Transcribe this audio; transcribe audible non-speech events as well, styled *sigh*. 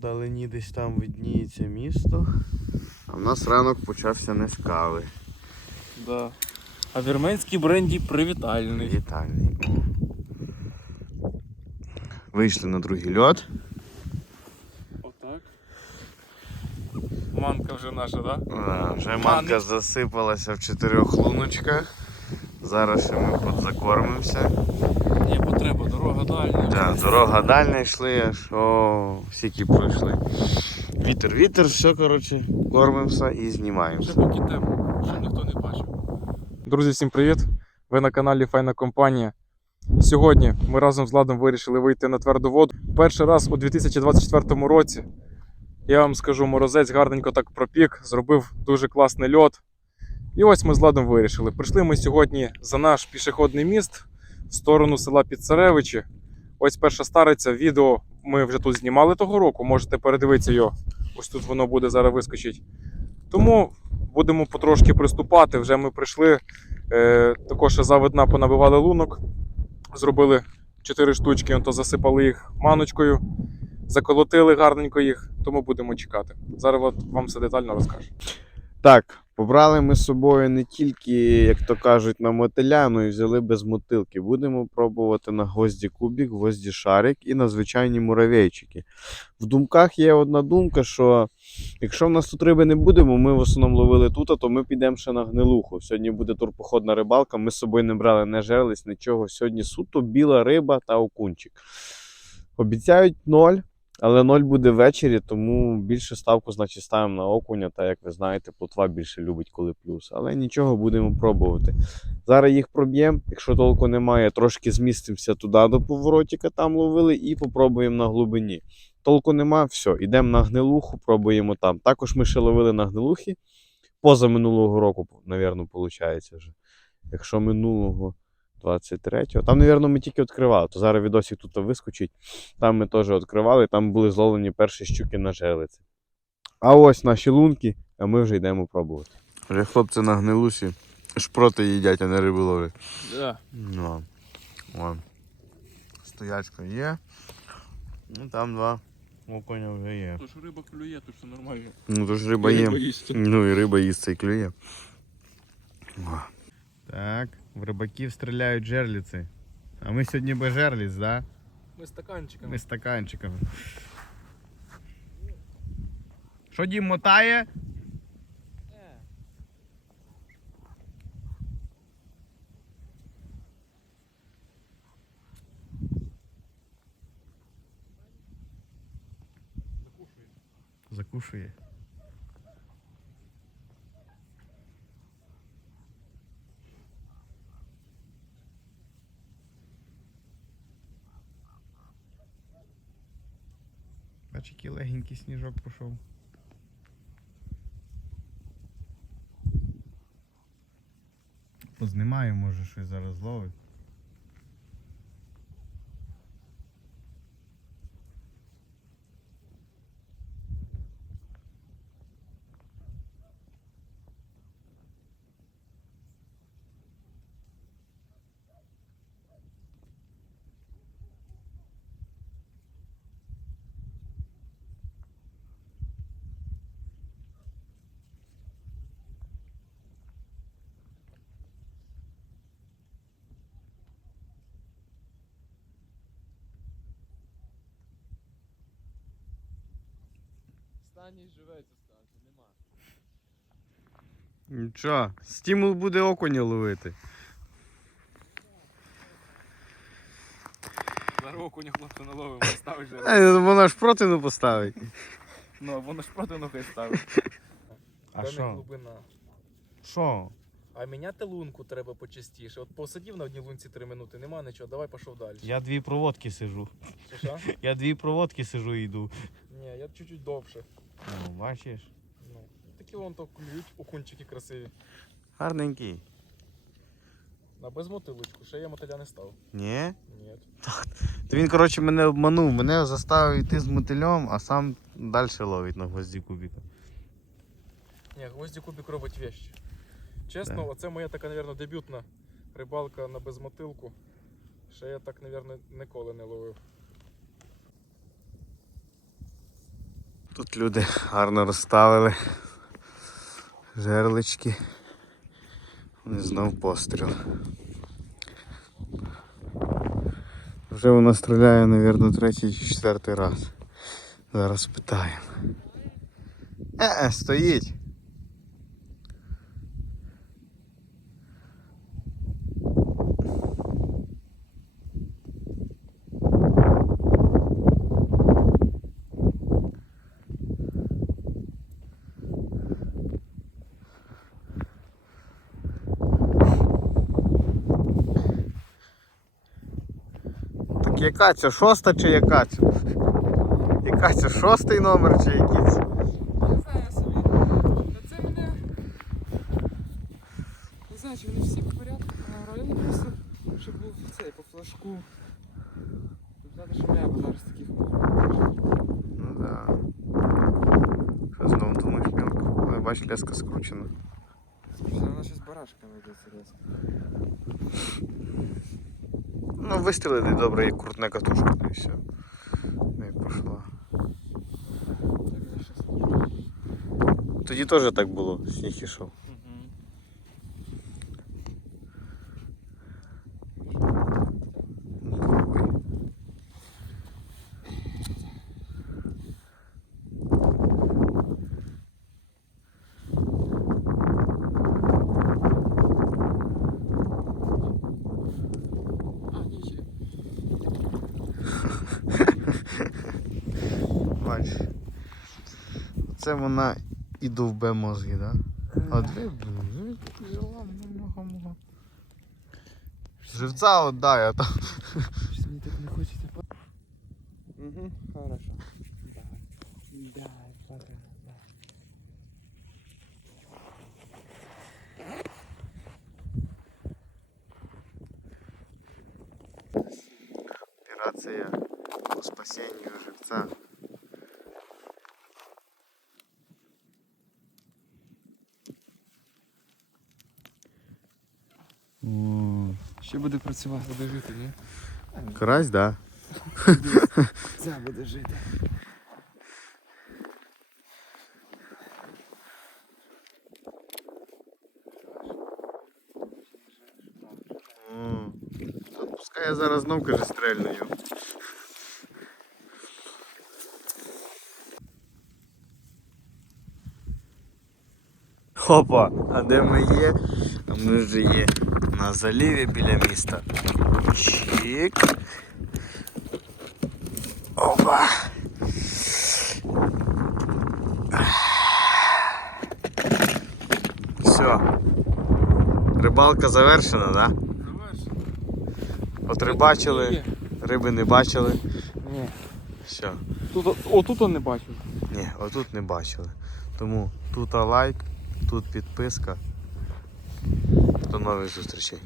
Вдалині десь там видніється місто. А в нас ранок почався не з кави. Да. А вірменський бренді привітальний. Вітальний. О. Вийшли на другий льот. Отак. Манка вже наша, так? Да? А, вже манка засипалася в чотирьох луночках. Зараз ще ми подзакормимося. Є потреба, дорога дальня. Так, дорога дальня йшли, аж о, всіки пройшли. Вітер, вітер, все, коротше, кормимося і Вже знімаємося. поки темно, щоб ніхто не бачив. Друзі, всім привіт! Ви на каналі Файна компанія. Сьогодні ми разом з Владом вирішили вийти на тверду воду. Перший раз у 2024 році. Я вам скажу, морозець гарненько так пропік, зробив дуже класний льот. І ось ми з Владом вирішили. Прийшли ми сьогодні за наш пішохідний міст сторону села Підцаревичі. Ось перша стариця. Відео ми вже тут знімали того року. Можете передивитися його. Ось тут воно буде зараз вискочить. Тому будемо потрошки приступати. Вже ми прийшли. Е, також завидна понабивали лунок. Зробили 4 штучки, то засипали їх маночкою, заколотили гарненько їх, тому будемо чекати. Зараз вам все детально розкаже. Так, побрали ми з собою не тільки, як то кажуть, на мотиля, ну і взяли без мотилки. Будемо пробувати на гвозді кубік, гвозді шарик і на звичайні муравейчики. В думках є одна думка, що якщо в нас тут риби не будемо, ми в основному ловили тут, то ми підемо ще на гнилуху. Сьогодні буде турпоходна рибалка. Ми з собою не брали не жерлись, нічого. Сьогодні суто біла риба та окунчик. Обіцяють ноль. Але ноль буде ввечері, тому більше ставку, значить, ставимо на окуня. Та як ви знаєте, плотва більше любить, коли плюс. Але нічого, будемо пробувати. Зараз їх проб'ємо. Якщо толку немає, трошки змістимося туди до поворотика, там ловили, і попробуємо на глибині. Толку нема, все, йдемо на гнилуху, пробуємо там. Також ми ще ловили на гнилухі. Поза минулого року, навірно, виходить вже. Якщо минулого 23-го. Там, навірно, ми тільки відкривали. То зараз відосик тут вискочить. Там ми теж відкривали, там були зловлені перші щуки на жерлиці. А ось наші лунки, а ми вже йдемо пробувати. Вже хлопці на гнилусі шпроти їдять, а не риби ловлять. Да. Ну, вон. Стоячка є. Ну там два окуня вже є. Тож риба клює, то все нормально. Ну то ж риба є. Ну і риба їсть і клює. Так, в рибаків стріляють жерліці. А ми сьогодні без жерліць, да? Ми стаканчиками. Ми стаканчиками. Що дім мотає? Закушує. Закушує. Бач, який легенький сніжок пішов. Познімаю, може щось зараз ловить. Стані живеться, скажу, нема. Нічого, стимул буде окуня ловити. Зараз окуня хлопця наловимо, *laughs* ставиш же. Е, Вона ж проти не поставить. Ну, воно ж проти ногою ставить. А що? глибина. Що? А міняти лунку треба почастіше. От посидів на одній лунці 3 минути, нема нічого, давай пішов далі. Я дві проводки сижу. Що, що? *laughs* Я дві проводки сижу і йду. Ні, я чуть-чуть довше. Ну, бачиш? Ну, такі вон то клюють, окунчики красиві. Гарненький. На без мотилочку, ще я мотиля не став. Ні? Ні. То він, коротше, мене обманув. Мене заставив йти з мотильом, а сам далі ловить на гвозді кубіка. Ні, гвозді кубик робить вещі. Чесно, Да. оце моя така, мабуть, дебютна рибалка на безмотилку. Ще я так, мабуть, ніколи не ловив. Тут люди гарно розставили жерлички. Вони знов постріл. Вже вона стріляє, мабуть, третій чи четвертий раз. Зараз питаємо. Е, стоїть. Так яка це? Шоста чи яка це? Яка це шостий номер чи якийсь? Не знаю, я собі. Та це мене. Не знаю, чи вони всі в порядку. Районі просто, щоб був цей по флажку. Тут треба, щоб я бо зараз таких Ну да. Що знову думаєш мілко? Але бач, леска скручена. Вона щось барашка вийде серйозно. Ну, вистрілити добре і крутне катушку, і все. Ну і пішла. Тоді теж так було, сніг ішов. Бач. Це вона і довбе мозги, да? А дві, взяла много-много. Живця отдай, а там. Щось мені так не хочеться. Угу, хорошо. Давай. Давай, пока. Давай. Операція по спасенню живця. Ще буде працювати. Буде жити, ні? Карась, да. Це буде жити. Пускай я зараз знов каже стрельну. Хопа, а де ми є? А ми вже є на заліві біля міста. Чик. Опа. Все. Рибалка завершена, так? Да? Завершено. От рибачили, риби не бачили. Ні. Все. Тут, отут он не бачив. Ні, отут не бачили. Тому тут лайк, тут підписка. До нових зустрічей.